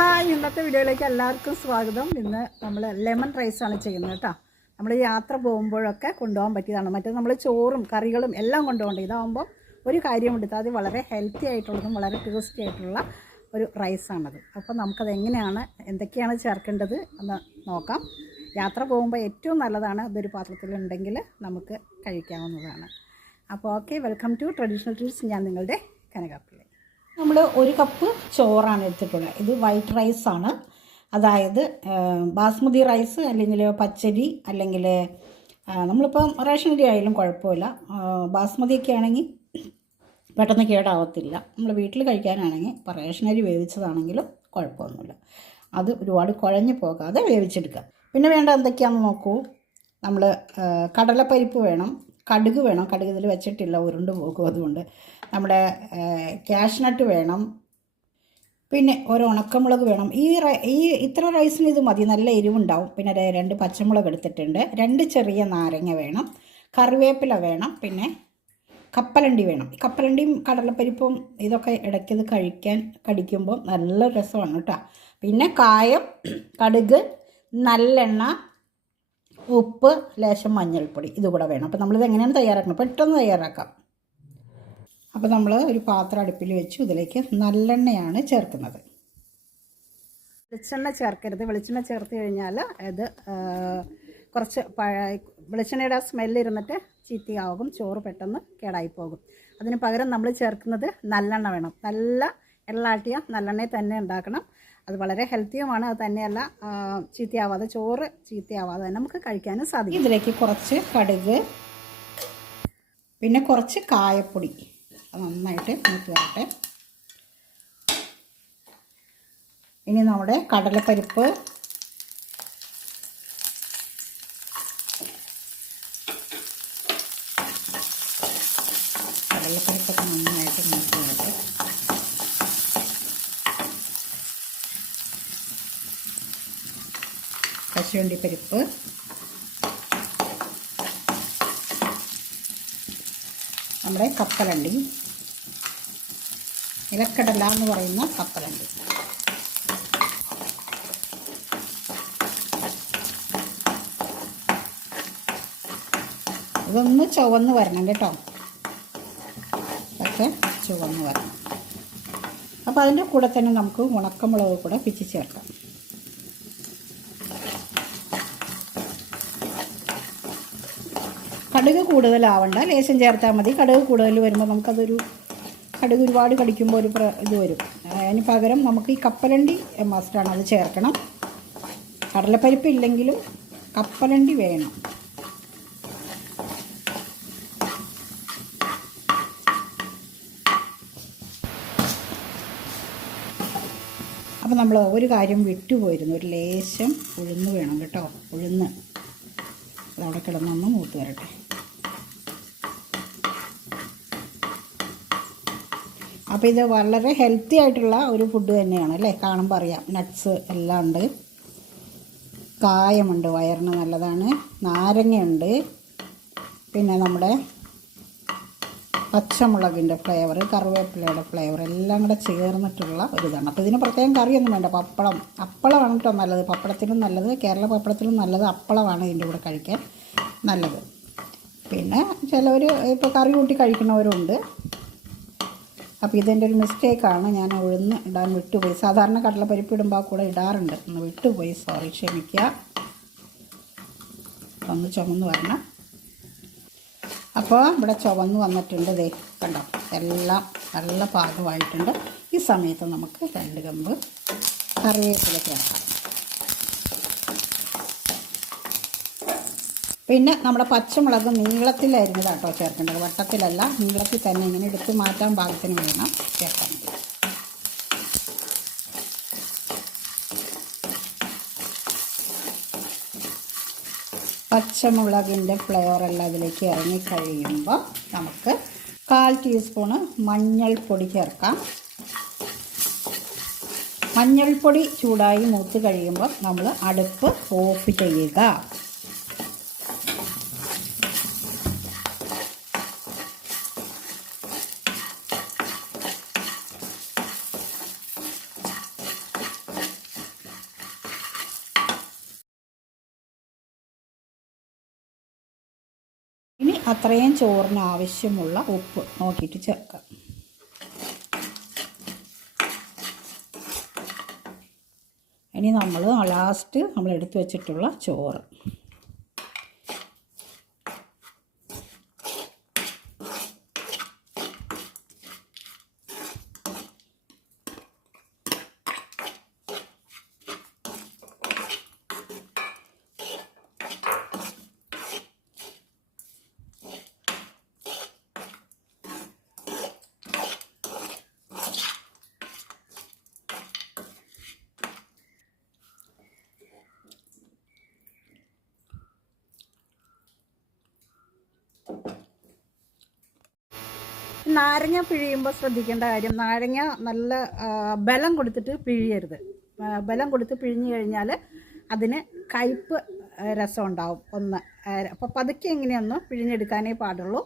Hi ഇന്നത്തെ വീഡിയോയിലേക്ക് എല്ലാവർക്കും സ്വാഗതം. ഇന്ന് നമ്മൾ ലെമൺ റൈസാണ് ചെയ്യുന്നത് കേട്ടോ. നമ്മൾ യാത്ര പോകുമ്പോഴൊക്കെ കൊണ്ടുപോകാൻ പറ്റിയതാണ്. മറ്റേ നമ്മൾ ചോറും കറികളും എല്ലാം കൊണ്ടുപോകേണ്ടത് ഇതാകുമ്പോൾ ഒരു കാര്യമുണ്ട്. അത് വളരെ ഹെൽത്തി ആയിട്ടുള്ളതും വളരെ ടേസ്റ്റി ആയിട്ടുള്ള ഒരു റൈസാണത്. അപ്പോൾ നമുക്കത് എങ്ങനെയാണ് എന്തൊക്കെയാണ് ചേർക്കേണ്ടത് എന്ന് നോക്കാം. യാത്ര പോകുമ്പോൾ ഏറ്റവും നല്ലതാണ് അതൊരു പാത്രത്തിലുണ്ടെങ്കിൽ നമുക്ക് കഴിക്കാവുന്നതാണ്. അപ്പോൾ okay welcome to traditional tools ഞാൻ നിങ്ങളുടെ കനകാപ്പിള്ളി. നമ്മൾ ഒരു കപ്പ് ചോറാണ് എടുത്തിട്ടുള്ളത്. ഇത് വൈറ്റ് റൈസാണ് അതായത് ബാസ്മതി റൈസ് അല്ലെങ്കിൽ പച്ചരി അല്ലെങ്കിൽ നമ്മളിപ്പം റേഷൻ അരി ആയാലും കുഴപ്പമില്ല. ബാസ്മതിയൊക്കെ ആണെങ്കിൽ പെട്ടെന്ന് കേടാവത്തില്ല. നമ്മൾ വീട്ടിൽ കഴിക്കാനാണെങ്കിൽ ഇപ്പോൾ റേഷൻ അരി വേവിച്ചതാണെങ്കിലും കുഴപ്പമൊന്നുമില്ല. അത് ഒരുപാട് കുഴഞ്ഞു പോകാതെ വേവിച്ചെടുക്കുക. പിന്നെ വേണ്ട എന്തൊക്കെയാണെന്ന് നോക്കൂ. നമ്മൾ കടലപ്പരിപ്പ് വേണം. കടുക് വേണം. കടുക് ഇതിൽ വെച്ചിട്ടില്ല ഉരുണ്ട് പോകും അതുകൊണ്ട്. നമ്മുടെ ക്യാഷ്നട്ട് വേണം. പിന്നെ ഒരു ഉണക്കമുളക് വേണം. ഈ ഈ ഇത്ര റൈസിന് ഇത് മതി. നല്ല എരിവുണ്ടാവും. പിന്നെ രണ്ട് പച്ചമുളക് എടുത്തിട്ടുണ്ട്. രണ്ട് ചെറിയ നാരങ്ങ വേണം. കറിവേപ്പില വേണം. പിന്നെ കപ്പലണ്ടി വേണം. കപ്പലണ്ടിയും കടലപ്പരിപ്പും ഇതൊക്കെ ഇടയ്ക്കത് കഴിക്കാൻ കടിക്കുമ്പോൾ നല്ല രസമാണ് കേട്ടോ. പിന്നെ കായം കടുക് നല്ലെണ്ണ ഉപ്പ് ലേശം മഞ്ഞൾപ്പൊടി ഇതുകൂടെ വേണം. അപ്പോൾ നമ്മളിത് എങ്ങനെയാണ് തയ്യാറാക്കുന്നത്? പെട്ടെന്ന് തയ്യാറാക്കാം. അപ്പോൾ നമ്മൾ ഒരു പാത്രം അടുപ്പിൽ വെച്ച് ഇതിലേക്ക് നല്ലെണ്ണയാണ് ചേർക്കുന്നത്. വെളിച്ചെണ്ണ ചേർക്കരുത്. വെളിച്ചെണ്ണ ചേർത്ത് കഴിഞ്ഞാൽ അത് കുറച്ച് വെളിച്ചെണ്ണയുടെ സ്മെല്ല് ഇരുന്നിട്ട് ചീത്തയാകും. ചോറ് പെട്ടെന്ന് കേടായി പോകും അതിന് പകരം നമ്മൾ ചേർക്കുന്നത് നല്ലെണ്ണ വേണം. നല്ല എള്ളാട്ടിയ നല്ലെണ്ണയിൽ തന്നെ ഉണ്ടാക്കണം. അത് വളരെ ഹെൽത്തിയുമാണ്. അത് തന്നെയല്ല ചീത്തയാവാതെ ചോറ് ചീത്തയാവാതെ തന്നെ നമുക്ക് കഴിക്കാനും സാധിക്കും. ഇതിലേക്ക് കുറച്ച് കടുക് പിന്നെ കുറച്ച് കായപ്പൊടി. അത് നന്നായിട്ട് മൂത്ത് വരട്ടെ. ഇനി നമ്മുടെ കടലപ്പരിപ്പ് കടലപ്പരിപ്പൊക്കെ നന്നായിട്ട് മൂത്ത് വരട്ടെ കശുവണ്ടി പരിപ്പ് നമ്മുടെ കപ്പലണ്ടി. നിലക്കടല എന്ന് പറയുന്ന കപ്പലണ്ടി. ഇതൊന്ന് ചുവന്ന് വരണം കേട്ടോ. പക്ഷെ ചുവന്ന് വരണം. അപ്പോൾ അതിന്റെ കൂടെ തന്നെ നമുക്ക് ഉണക്കമുളക് കൂടെ പിച്ചി ചേർക്കാം. കടുക് കൂടുതലാവണ്ട. ലേശം ചേർത്താൽ മതി. കടുക് കൂടുതൽ വരുമ്പോൾ നമുക്കതൊരു കടുക് ഒരുപാട് കടിക്കുമ്പോൾ ഒരു ഇത് വരും. അതിന് പകരം നമുക്ക് ഈ കപ്പലണ്ടി മസ്റ്റാണ് അത് ചേർക്കണം. കടലപ്പരിപ്പ് ഇല്ലെങ്കിലും കപ്പലണ്ടി വേണം. അപ്പോൾ നമ്മൾ ഒരു കാര്യം വിട്ടുപോയിരുന്നു ഒരു ലേശം ഉഴുന്ന് വേണം കേട്ടോ. ഉഴുന്ന്. അതവിടെ കിടന്നൊന്ന് മൂത്ത് വരട്ടെ. അപ്പോൾ ഇത് വളരെ ഹെൽത്തി ആയിട്ടുള്ള ഒരു ഫുഡ് തന്നെയാണ് അല്ലേ? കാണുമ്പോൾ അറിയാം. നട്ട്സ് എല്ലാം ഉണ്ട്. കായമുണ്ട് വയറിന് നല്ലതാണ്. നാരങ്ങയുണ്ട്. പിന്നെ നമ്മുടെ പച്ചമുളകിന്റെ ഫ്ലേവർ കറിവേപ്പിലയുടെ ഫ്ലേവർ എല്ലാം കൂടെ ചേർന്നിട്ടുള്ള ഒരു ഇതാണ്. അപ്പോൾ ഇതിന് പ്രത്യേകം കറിയൊന്നും വേണ്ട. പപ്പടം. അപ്പളമാണ് കേട്ടോ നല്ലത്. പപ്പടത്തിനും നല്ലത്. കേരള പപ്പടത്തിനും നല്ലത്. അപ്പളമാണ് ഇതിന്റെ കൂടെ കഴിക്കാൻ നല്ലത്. പിന്നെ ചിലവർ ഇപ്പോൾ കറി കൂട്ടി കഴിക്കുന്നവരുണ്ട്. അപ്പോൾ ഇതെന്റെ ഒരു മിസ്റ്റേക്കാണ് ഞാൻ ഉഴുന്ന് ഇടാൻ വിട്ടുപോയി. സാധാരണ കടലപ്പരിപ്പ് ഇടുമ്പോൾ കൂടെ ഇടാറുണ്ട്. ഒന്ന് വിട്ടുപോയി. സോറി ക്ഷമിക്കുക. ഒന്ന് ചുമന്ന് വരണം. അപ്പോൾ ഇവിടെ ചുവന്ന് വന്നിട്ടുണ്ട് ദേ. കണ്ടോ? എല്ലാം നല്ല പാകമായിട്ടുണ്ട്. ഈ സമയത്ത് നമുക്ക് രണ്ട് കമ്പ് കറിവേപ്പില ചേർക്കാം. പിന്നെ നമ്മുടെ പച്ചമുളക് നീളത്തിലായിരുന്നു കേട്ടോ ചേർക്കേണ്ടത്. വട്ടത്തിലല്ല നീളത്തിൽ തന്നെ ഇങ്ങനെ എടുത്ത് മാറ്റാൻ പാകത്തിന് വേണം ചേർക്കാൻ. പച്ചമുളകിന്റെ ഫ്ലേവറെല്ലാം അതിലേക്ക് ഇറങ്ങി കഴിയുമ്പോൾ നമുക്ക് കാൽ ടീസ്പൂണ് മഞ്ഞൾപ്പൊടി ചേർക്കാം. മഞ്ഞൾപ്പൊടി ചൂടായി മൂത്ത് കഴിയുമ്പോൾ നമ്മൾ അടുപ്പ് ഓഫ് ചെയ്യുക. അത്രയും ചോറിന് ആവശ്യമുള്ള ഉപ്പ് നോക്കിയിട്ട് ചേർക്കാം. ഇനി നമ്മൾ ലാസ്റ്റ് നമ്മൾ എടുത്തു വെച്ചിട്ടുള്ള ചോറ്. നാരങ്ങ പിഴിയുമ്പോൾ ശ്രദ്ധിക്കേണ്ട കാര്യം നാരങ്ങ നല്ല ബലം കൊടുത്തിട്ട് പിഴിയരുത്. ബലം കൊടുത്ത് പിഴിഞ്ഞു കഴിഞ്ഞാൽ അതിന് കയ്പ്പ് രസം ഉണ്ടാവും ഒന്ന്. അപ്പോൾ പതുക്കെ എങ്ങനെയൊന്ന് പിഴിഞ്ഞെടുക്കാനേ പാടുള്ളൂ.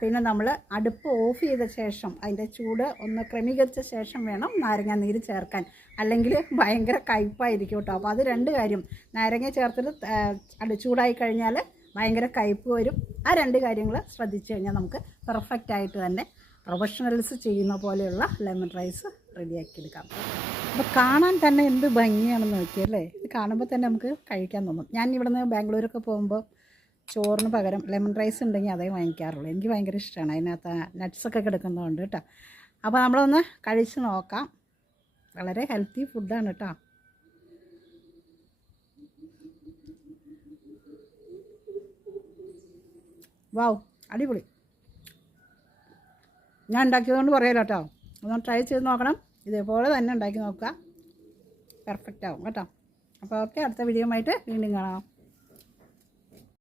പിന്നെ നമ്മൾ അടുപ്പ് ഓഫ് ചെയ്ത ശേഷം അതിന്റെ ചൂട് ഒന്ന് ക്രമീകരിച്ച ശേഷം വേണം നാരങ്ങ നീര് ചേർക്കാൻ. അല്ലെങ്കിൽ ഭയങ്കര കയ്പ്പായിരിക്കും കേട്ടോ. അപ്പോൾ അത് രണ്ട് കാര്യം. നാരങ്ങ ചേർത്തിട്ട് ചൂടായി കഴിഞ്ഞാൽ ഭയങ്കര കയ്പ്പ് വരും. ആ രണ്ട് കാര്യങ്ങൾ ശ്രദ്ധിച്ചു കഴിഞ്ഞാൽ നമുക്ക് പെർഫെക്റ്റ് ആയിട്ട് തന്നെ പ്രൊഫഷണൽസ് ചെയ്യുന്ന പോലെയുള്ള ലെമൺ റൈസ് റെഡിയാക്കി എടുക്കാം. അപ്പോൾ കാണാൻ തന്നെ എന്ത് ഭംഗിയാണെന്ന് നോക്കിയല്ലേ ഇത് കാണുമ്പോൾ തന്നെ നമുക്ക് കഴിക്കാൻ തോന്നും. ഞാൻ ഇവിടുന്ന് ബാംഗ്ലൂരൊക്കെ പോകുമ്പോൾ ചോറിന് പകരം ലെമൺ റൈസ് ഉണ്ടെങ്കിൽ അതേ വാങ്ങിക്കാറുള്ളൂ. എനിക്ക് ഭയങ്കര ഇഷ്ടമാണ്. അതിനകത്ത് നട്ട്സൊക്കെ കിടക്കുന്നതുകൊണ്ട് കേട്ടോ. അപ്പോൾ നമ്മളൊന്ന് കഴിച്ച് നോക്കാം. വളരെ ഹെൽത്തി ഫുഡാണ് കേട്ടോ. വാവ് അടിപൊളി. ഞാൻ ഉണ്ടാക്കിയതുകൊണ്ട് പറയാലോ കേട്ടോ ഒന്ന് ട്രൈ ചെയ്ത് നോക്കണം. ഇതേപോലെ തന്നെ ഉണ്ടാക്കി നോക്കുക. പെർഫെക്റ്റ് ആവും കേട്ടോ. അപ്പോൾ ഓക്കെ അടുത്ത വീഡിയോ ആയിട്ട് വീണ്ടും കാണാം.